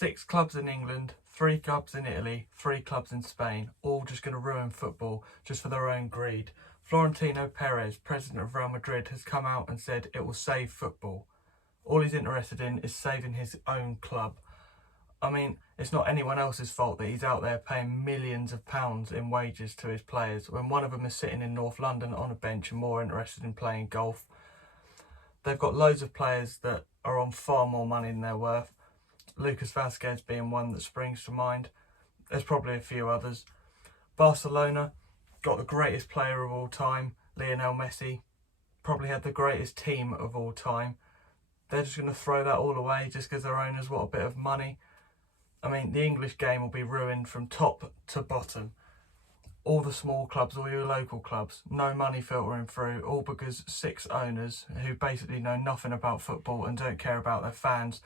6 clubs in England, 3 clubs in Italy, 3 clubs in Spain, all just going to ruin football just for their own greed. Florentino Perez, president of Real Madrid, has come out and said it will save football. All he's interested in is saving his own club. I mean, it's not anyone else's fault that he's out there paying millions of pounds in wages to his players when one of them is sitting in North London on a bench and more interested in playing golf. They've got loads of players that are on far more money than they're worth. Lucas Vazquez being one that springs to mind. There's probably a few others. Barcelona got the greatest player of all time, Lionel Messi. Probably had the greatest team of all time. They're just going to throw that all away just because their owners want a bit of money. I mean, the English game will be ruined from top to bottom. All the small clubs, all your local clubs, no money filtering through, all because 6 owners who basically know nothing about football and don't care about their fans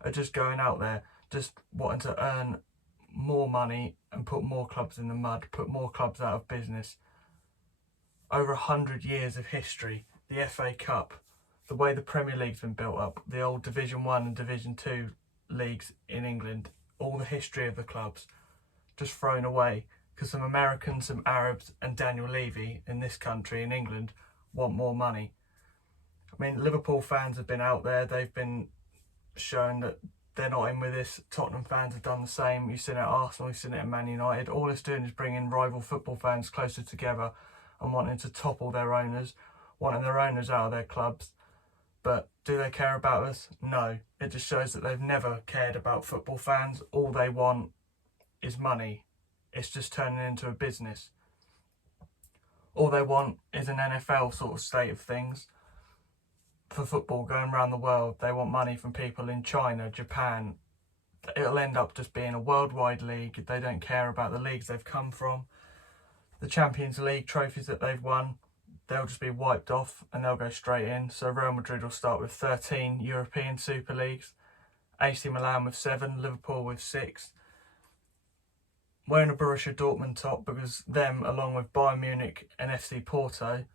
are just going out there, just wanting to earn more money and put more clubs in the mud, put more clubs out of business. Over 100 years of history, the FA Cup, the way the Premier League's been built up, the old Division 1 and Division 2 leagues in England, all the history of the clubs, just thrown away because some Americans, some Arabs and Daniel Levy in this country, in England, want more money. I mean, Liverpool fans have been out there, they've been shown that they're not in with this. Tottenham fans have done the same. You've seen it at Arsenal, you've seen it at Man United. All it's doing is bringing rival football fans closer together and wanting to topple their owners, wanting their owners out of their clubs. But do they care about us? No. It just shows that they've never cared about football fans. All they want is money. It's just turning into a business. All they want is an NFL sort of state of things. For football going around the world, they want money from people in China, Japan. It'll end up just being a worldwide league. They don't care about the leagues they've come from. The Champions League trophies that they've won, they'll just be wiped off and they'll go straight in. So Real Madrid will start with 13 European Super Leagues, AC Milan with 7, Liverpool with 6. Wearing a Borussia Dortmund top because them, along with Bayern Munich and FC Porto,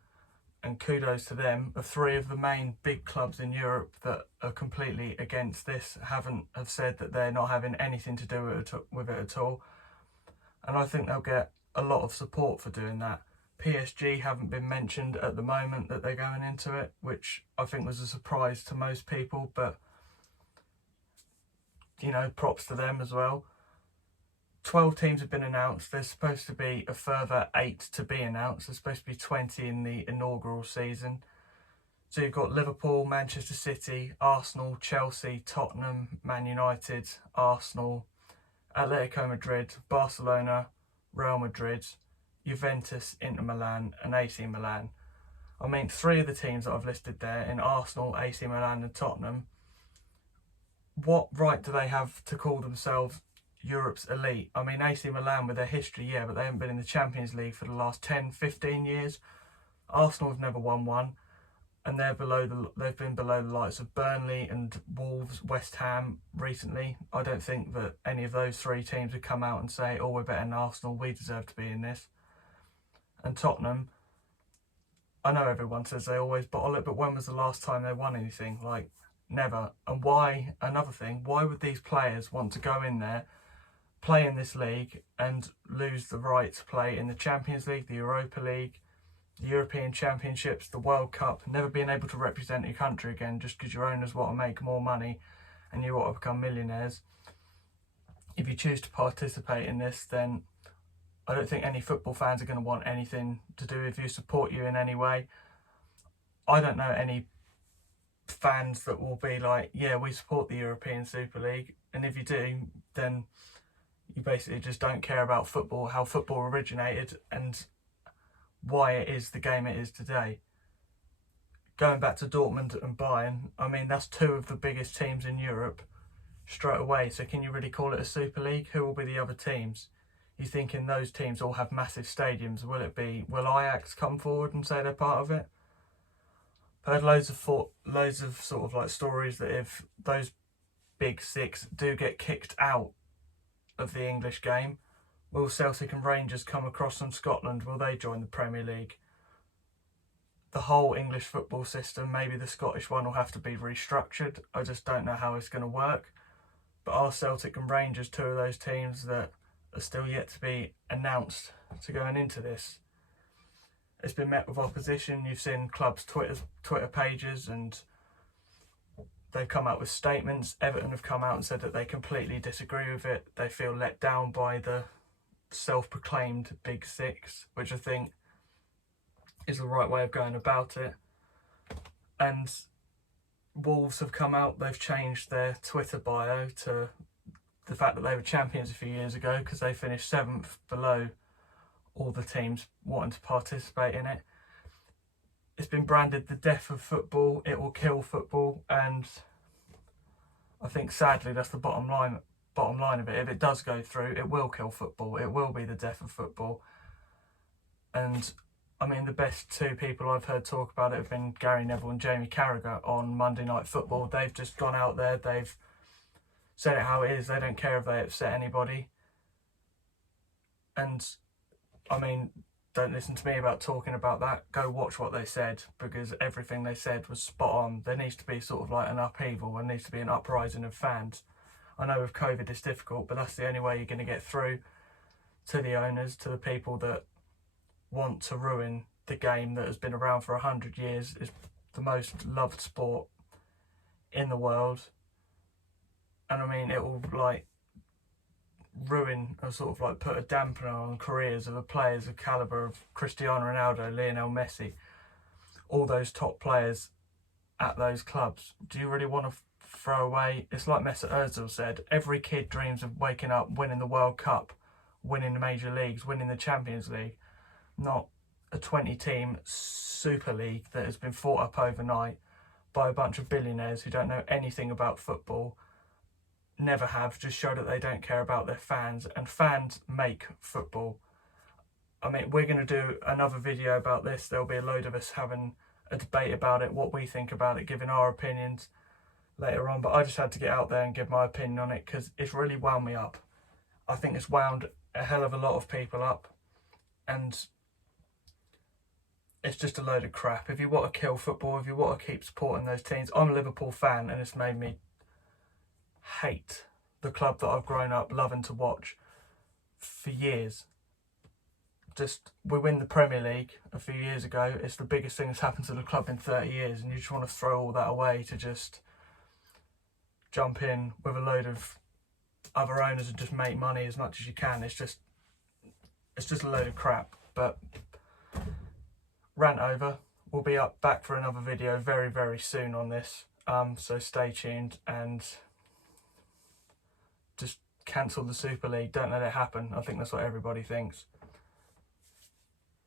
and kudos to them, are 3 of the main big clubs in Europe that are completely against this, have said that they're not having anything to do with it at all. And I think they'll get a lot of support for doing that. PSG haven't been mentioned at the moment that they're going into it, which I think was a surprise to most people, but, you know, props to them as well. 12 teams have been announced. There's supposed to be a further 8 to be announced. There's supposed to be 20 in the inaugural season. So you've got Liverpool, Manchester City, Arsenal, Chelsea, Tottenham, Man United, Arsenal, Atletico Madrid, Barcelona, Real Madrid, Juventus, Inter Milan and AC Milan. I mean, 3 of the teams that I've listed there, in Arsenal, AC Milan and Tottenham, what right do they have to call themselves Europe's elite? I mean, AC Milan with their history, yeah, but they haven't been in the Champions League for the last 10, 15 years. Arsenal have never won one, and they've been below the likes of Burnley and Wolves, West Ham recently. I don't think that any of those 3 teams would come out and say, oh, we're better than Arsenal, we deserve to be in this. And Tottenham, I know everyone says they always bottle it, but when was the last time they won anything? Like, never. And why, another thing, why would these players want to go in there, play in this league and lose the right to play in the Champions League, the Europa League, the European Championships, the World Cup, never being able to represent your country again just because your owners want to make more money and you want to become millionaires? If you choose to participate in this, then I don't think any football fans are going to want anything to do with you, support you in any way. I don't know any fans that will be like, yeah, we support the European Super League. And if you do, then you basically just don't care about football, how football originated and why it is the game it is today. Going back to Dortmund and Bayern, I mean, that's 2 of the biggest teams in Europe straight away. So can you really call it a Super League? Who will be the other teams? You thinking those teams all have massive stadiums? Will Ajax come forward and say they're part of it? I've heard loads of sort of like stories that if those big 6 do get kicked out of the English game, will Celtic and Rangers come across from Scotland? Will they join the Premier League? The whole English football system, maybe the Scottish one, will have to be restructured. I just don't know how it's going to work. But are Celtic and Rangers two of those teams that are still yet to be announced to going into this? It's been met with opposition. You've seen clubs' Twitter pages, and they've come out with statements. Everton have come out and said that they completely disagree with it. They feel let down by the self-proclaimed Big Six, which I think is the right way of going about it. And Wolves have come out, they've changed their Twitter bio to the fact that they were champions a few years ago because they finished 7th below all the teams wanting to participate in it. It's been branded the death of football, it will kill football, and I think sadly that's the bottom line of it. If it does go through, it will kill football, it will be the death of football. And I mean, the best two people I've heard talk about it have been Gary Neville and Jamie Carragher on Monday Night Football. They've just gone out there, they've said it how it is, they don't care if they upset anybody. And I mean, don't listen to me about talking about that, go watch what they said, because everything they said was spot on. There needs to be sort of like an upheaval, there needs to be an uprising of fans. I know with COVID it's difficult, but that's the only way you're going to get through to the owners, to the people that want to ruin the game that has been around for 100 years, is the most loved sport in the world. And I mean, it will like ruin or sort of like put a dampener on careers of the players of calibre of Cristiano Ronaldo, Lionel Messi, all those top players at those clubs. Do you really want to throw away? It's like Mesut Ozil said, every kid dreams of waking up, winning the World Cup, winning the major leagues, winning the Champions League, not a 20-team Super League that has been fought up overnight by a bunch of billionaires who don't know anything about football, never have, just show that they don't care about their fans, and fans make football. I mean, we're going to do another video about this. There'll be a load of us having a debate about it, what we think about it, giving our opinions later on, but I just had to get out there and give my opinion on it because it's really wound me up. I think it's wound a hell of a lot of people up, and it's just a load of crap. If you want to kill football, if you want to keep supporting those teams, I'm a Liverpool fan and it's made me hate the club that I've grown up loving to watch for years. Just, we win the Premier League a few years ago, it's the biggest thing that's happened to the club in 30 years, and you just want to throw all that away to just jump in with a load of other owners and just make money as much as you can. It's just a load of crap. But rant over. We'll be back for another video very, very soon on this. So stay tuned and just cancel the Super League. Don't let it happen. I think that's what everybody thinks.